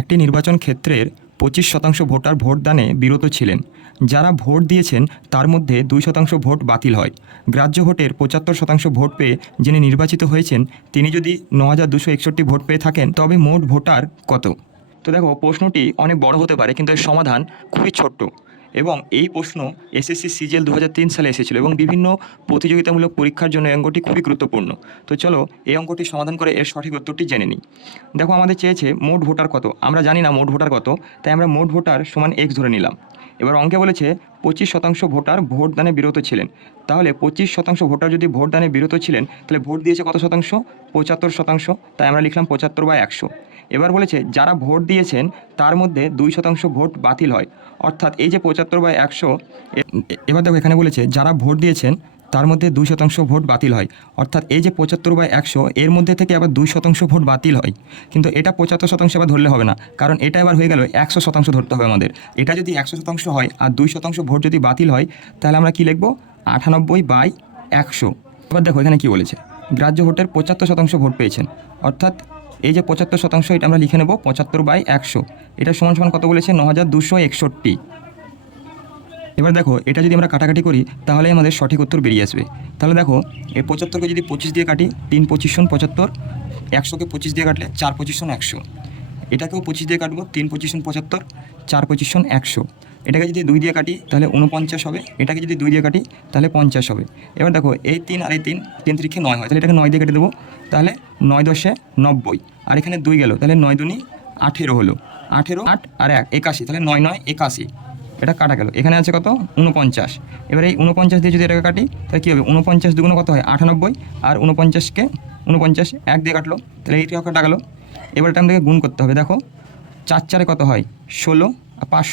একটি নির্বাচন ক্ষেত্রের 25% ভোটার ভোটদানে বিরত ছিলেন। যারা ভোট দিয়েছেন তার মধ্যে 2% ভোট বাতিল হয়। গ্রাহ্য ভোটের 75% ভোট পেয়ে যিনি নির্বাচিত হয়েছেন তিনি যদি 9,261 ভোট পেয়ে থাকেন তবে মোট ভোটার কত? তো দেখো, প্রশ্নটি অনেক বড় হতে পারে কিন্তু এর সমাধান খুবই ছোট্ট। এবং এই প্রশ্ন এসএসসি সিজিএল 2003 সালে এসেছিল এবং বিভিন্ন প্রতিযোগিতামূলক পরীক্ষার জন্য এই অঙ্কটি খুবই গুরুত্বপূর্ণ। তো চলো এই অঙ্কটি সমাধান করে এর সঠিক উত্তরটি জেনে নিই। দেখো, আমাদের চেয়েছে মোট ভোটার কত। আমরা জানি না মোট ভোটার কত, তাই আমরা মোট ভোটার সমান এক্স ধরে নিলাম। এবার অঙ্কে বলেছে 25% ভোটার ভোটদানে বিরত ছিলেন। তাহলে 25% ভোটার যদি ভোটদানে বিরত ছিলেন তাহলে ভোট দিয়েছে কত শতাংশ? 75%। তাই আমরা লিখলাম 75/100। এবার বলেছে যারা ভোট দিয়েছেন তার মধ্যে 2% ভোট বাতিল হয়। অর্থাৎ এই যে 75/100, এবার দেখো এখানে বলেছে যারা ভোট দিয়েছেন তার মধ্যে 2% ভোট বাতিল হয়। অর্থাৎ এই যে 75/100 এর মধ্যে থেকে আবার 2% ভোট বাতিল হয়। কিন্তু এটা 75% এবার ধরলে হবে না, কারণ এটা এবার হয়ে গেল 100% ধরতে হবে আমাদের। এটা যদি 100% হয় আর 2% ভোট যদি বাতিল হয় তাহলে আমরা কি লিখব? 98/100। এবার দেখো এখানে কি বলেছে, গ্রাহ্য ভোটের 75% ভোট পেয়েছেন। অর্থাৎ এই যে 75% এটা আমরা লিখে নেব 75/100। এটা সমান সমান কত বলেছে? 9,261। এবার দেখো এটা যদি আমরা কাটাকাটি করি তাহলে আমাদের সঠিক উত্তর বেরিয়ে আসবে। তাহলে দেখো এই 75কে যদি 25 দিয়ে কাটি, 3 25 75, 100কে 25 দিয়ে কাটলে 4 25 100। এটাকেও 25 দিয়ে কাটবো, 3 25 75, 4 25 100। এটাকে যদি 2 দিয়ে কাটি তাহলে 49 হবে, এটাকে যদি 2 দিয়ে কাটি তাহলে 50 হবে। এবার দেখো এই 3 আর এই 3, 3 3 9 হয়, তাহলে এটাকে 9 দিয়ে কেটে দেবো, তাহলে 9 10 90। আর এখানে 2 গেল, তাহলে 9 2 18 হলো। 18 8 আর 1 81, তাহলে 9 9 81। এটা কাটা গেল, এখানে আছে কত? 49। এবার এই 49 দিয়ে যদি এটাকে কাটি তাহলে কী হবে? 49 দুগুণ কত হয়? 98। আর 49কে 49 1 দিয়ে কাটলো, তাহলে এইটা কাটা গেল। এবার এটা আমাদেরকে গুণ করতে হবে। দেখো 4 4 কত হয়? 16, আর 5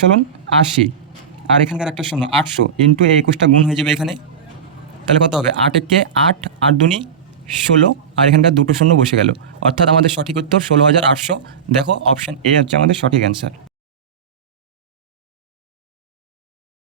16 80। আর এখানকার একটা শূন্য 800 ইন্টু এই 21টা গুণ হয়ে যাবে এখানে। তাহলে কত হবে? 8 একে 8, 8 2 16, আর এখানকার দুটো শূন্য বসে গেল। অর্থাৎ আমাদের সঠিক উত্তর 16,800। দেখো অপশান এ হচ্ছে আমাদের সঠিক অ্যান্সার।